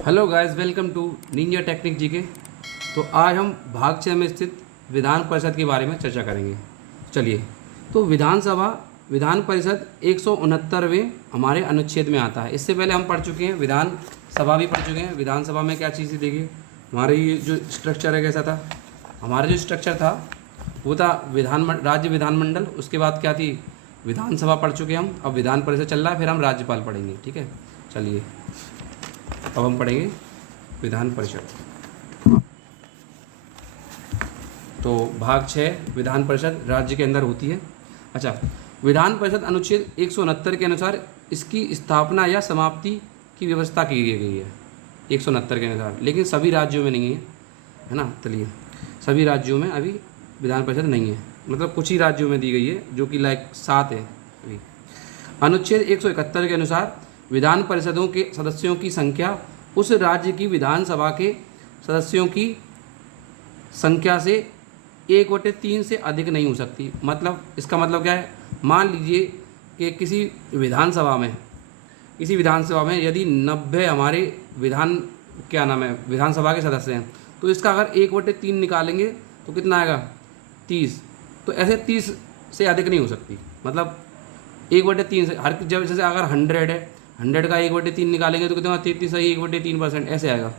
Hello guys, welcome to ninja technique GK. तो आज हम भाग 6 में स्थित विधान परिषद के बारे में चर्चा करेंगे। चलिए, तो विधान परिषद 169वें हमारे अनुच्छेद में आता है। इससे पहले हम पढ़ चुके हैं, विधान सभा भी पढ़ चुके हैं। विधानसभा में क्या चीज़ थी देखिए, हमारे ये जो स्ट्रक्चर है कैसा था। हमारा जो स्ट्रक्चर था वो था राज्य विधानमंडल, उसके बाद क्या थी विधानसभा पढ़ चुके हम। अब विधान परिषद चल रहा है, फिर हम राज्यपाल पढ़ेंगे। ठीक है, चलिए अब हम पढ़ेंगे विधान परिषद। तो भाग 6 विधान परिषद राज्य के अंदर होती है। अच्छा, विधान परिषद अनुच्छेद 169 के अनुसार इसकी स्थापना या समाप्ति की व्यवस्था की गई है 169 के अनुसार, लेकिन सभी राज्यों में नहीं है ना। चलिए, सभी राज्यों में अभी विधान परिषद नहीं है, मतलब कुछ ही राज्यों में दी गई है, जो कि लाइक 7 है अभी। अनुच्छेद 171 के अनुसार विधान परिषदों के सदस्यों की संख्या उस राज्य की विधानसभा के सदस्यों की संख्या से 1/3 से अधिक नहीं हो सकती। मतलब इसका मतलब क्या है, मान लीजिए कि किसी विधानसभा में यदि 90 हमारे विधानसभा के सदस्य हैं, तो इसका अगर 1/3 निकालेंगे तो कितना आएगा 30। तो ऐसे 30 से अधिक नहीं हो सकती। मतलब 1/3 से हर जब जैसे अगर 100 है, 100 का 1/3 निकालेंगे तो कितना 33 सही 1/3% ऐसे आएगा।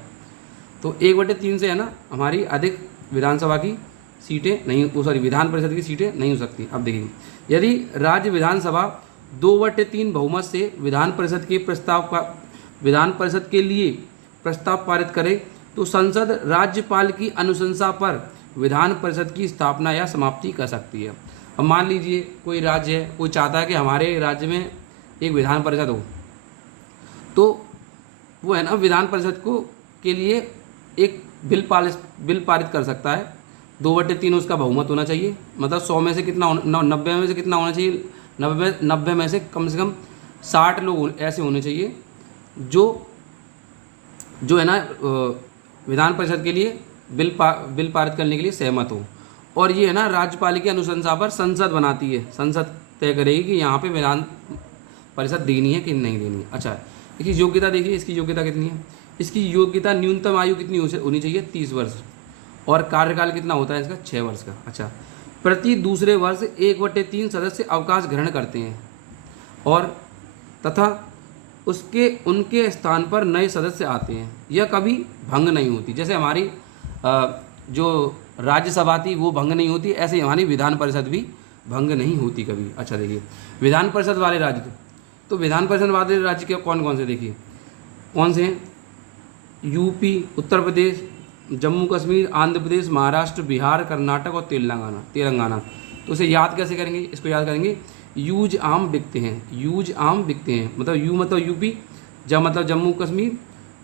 तो 1/3 से है ना हमारी अधिक विधानसभा की सीटें नहीं, विधान परिषद की सीटें नहीं हो सकती। अब देखिए, यदि राज्य विधानसभा 2/3 बहुमत से विधान परिषद के लिए प्रस्ताव पारित करे तो संसद राज्यपाल की अनुशंसा पर विधान परिषद की स्थापना या समाप्ति कर सकती है। अब मान लीजिए कोई राज्य है, कोई चाहता है कि हमारे राज्य में एक विधान परिषद हो, तो वो है ना विधान परिषद को के लिए एक बिल पारित कर सकता है। 2/3 उसका बहुमत होना चाहिए। मतलब 100 में से कितना 90 में से कितना होना चाहिए, 90 में से कम 60 लोग ऐसे होने चाहिए जो है ना विधान परिषद के लिए बिल पारित करने के लिए सहमत हो। और ये है ना राज्यपाल की अनुशंसा पर संसद बनाती है, संसद तय करेगी कि यहाँ पे विधान परिषद देनी है कि नहीं देनी है। अच्छा, इसकी योग्यता देखिए, इसकी योग्यता कितनी है। इसकी योग्यता न्यूनतम आयु कितनी होनी चाहिए 30 वर्ष, और कार्यकाल कितना होता है इसका 6 वर्ष का। अच्छा, प्रति दूसरे वर्ष 1/3 सदस्य अवकाश ग्रहण करते हैं और तथा उनके स्थान पर नए सदस्य आते हैं। यह कभी भंग नहीं होती। जैसे हमारी जो राज्यसभा थी वो भंग नहीं होती, ऐसे हमारी विधान परिषद भी भंग नहीं होती कभी। अच्छा देखिए, विधान परिषद वाले राज्य, तो विधान परिषद वाले राज्य के कौन कौन से देखिए, कौन से हैं, यूपी, उत्तर प्रदेश, जम्मू कश्मीर, आंध्र प्रदेश, महाराष्ट्र, बिहार, कर्नाटक और तेलंगाना। तो इसे याद कैसे करेंगे, इसको याद करेंगे यूज आम बिकते हैं। मतलब यू मतलब यूपी, जब मतलब जम्मू कश्मीर,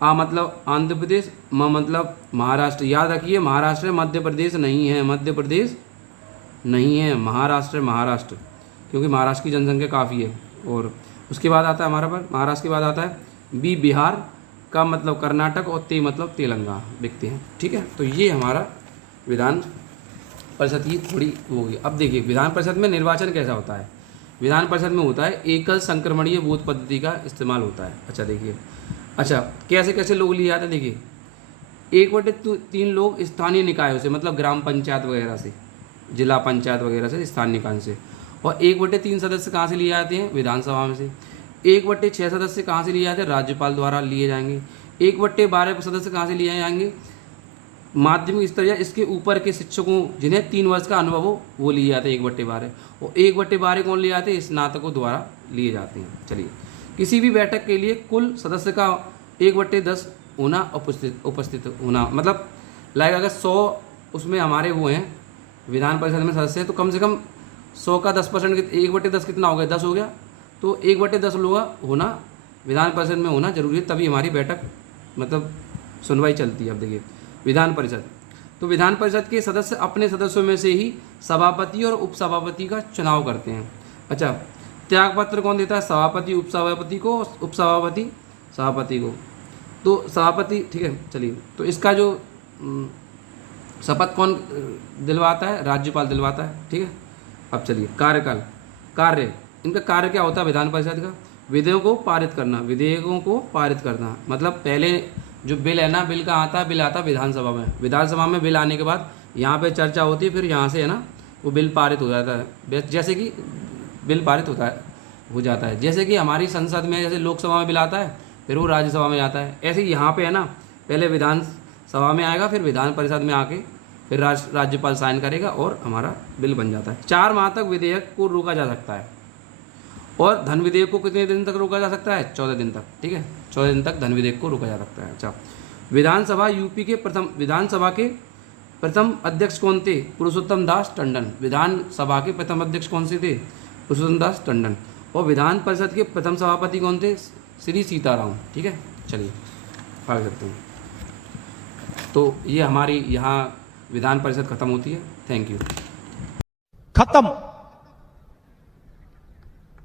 आ मतलब आंध्र प्रदेश, म मतलब महाराष्ट्र। याद रखिए, महाराष्ट्र मध्य प्रदेश नहीं है, महाराष्ट्र, क्योंकि महाराष्ट्र की जनसंख्या काफ़ी है। और उसके बाद आता है हमारा पर महाराष्ट्र के बाद आता है बी बिहार, का मतलब कर्नाटक, और ते मतलब तेलंगाना बिकते हैं। ठीक है, तो ये हमारा विधान परिषद की थोड़ी वो होगी। अब देखिए, विधान परिषद में निर्वाचन कैसा होता है। विधान परिषद में होता है एकल संक्रमणीय वोट पद्धति का इस्तेमाल होता है। अच्छा देखिए, अच्छा कैसे कैसे लोग लिए जाते हैं देखिए, 1/3 लोग स्थानीय निकायों से, मतलब ग्राम पंचायत वगैरह से, जिला पंचायत वगैरह से, स्थानीय निकाय से। और 1/3 सदस्य कहाँ से लिए जाते हैं, विधानसभा में से। 1/6 सदस्य कहाँ से लिए जाते हैं, राज्यपाल द्वारा लिए जाएंगे। 1/12 सदस्य कहाँ से लिए जाएंगे, माध्यमिक स्तर या इसके ऊपर के शिक्षकों जिन्हें 3 वर्ष का अनुभव हो वो लिए जाते हैं 1/12। और 1/12 कौन लिए जाते हैं, स्नातकों द्वारा लिए जाते हैं। चलिए, किसी भी बैठक के लिए कुल सदस्य का 1/10 होना उपस्थित होना, मतलब लाइक अगर 100 उसमें हमारे वो हैं विधान परिषद में सदस्य हैं, तो कम से कम 100 का 10%, 1/10 कितना हो गया, 10 हो गया। तो 1/10 लोग होना विधान परिषद में होना जरूरी है, तभी हमारी बैठक मतलब सुनवाई चलती है। अब देखिए, विधान परिषद, तो विधान परिषद के सदस्य अपने सदस्यों में से ही सभापति और उपसभापति का चुनाव करते हैं। अच्छा, त्यागपत्र कौन देता है, सभापति उपसभापति को, उपसभापति सभापति को। तो सभापति, ठीक है। चलिए, तो इसका जो शपथ कौन दिलवाता है, राज्यपाल दिलवाता है। ठीक है, अब चलिए, इनका कार्य क्या होता है विधान परिषद का, विधेयकों को पारित करना, मतलब पहले जो बिल है ना, बिल कहाँ आता है? बिल आता है विधानसभा में। विधानसभा में बिल आने के बाद यहाँ पे चर्चा होती है, फिर यहाँ से है ना वो बिल पारित हो जाता है। जैसे कि बिल पारित हो जाता है, जैसे कि हमारी संसद में जैसे लोकसभा में बिल आता है, फिर वो राज्यसभा में जाता है। ऐसे ही यहाँ पे है ना, पहले विधानसभा में आएगा, फिर विधान परिषद में आके फिर राज्यपाल साइन करेगा और हमारा बिल बन जाता है। 4 माह तक विधेयक को रोका जा सकता है। और धन विधेयक को कितने दिन तक रोका जा सकता है? 14 दिन तक। ठीक है, 14 दिन तक धन विधेयक को रोका जा सकता है। अच्छा, विधानसभा यूपी के विधानसभा के प्रथम अध्यक्ष कौन थे? पुरुषोत्तम दास टंडन। विधानसभा के प्रथम अध्यक्ष कौन से थे? पुरुषोत्तम दास टंडन। और विधान परिषद के प्रथम सभापति कौन थे? श्री सीताराम। ठीक है, चलिए आगे करते हैं। तो ये हमारी यहाँ विधान परिषद खत्म होती है। Thank you. खत्म।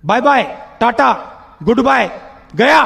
Bye bye, tata, good bye, गया।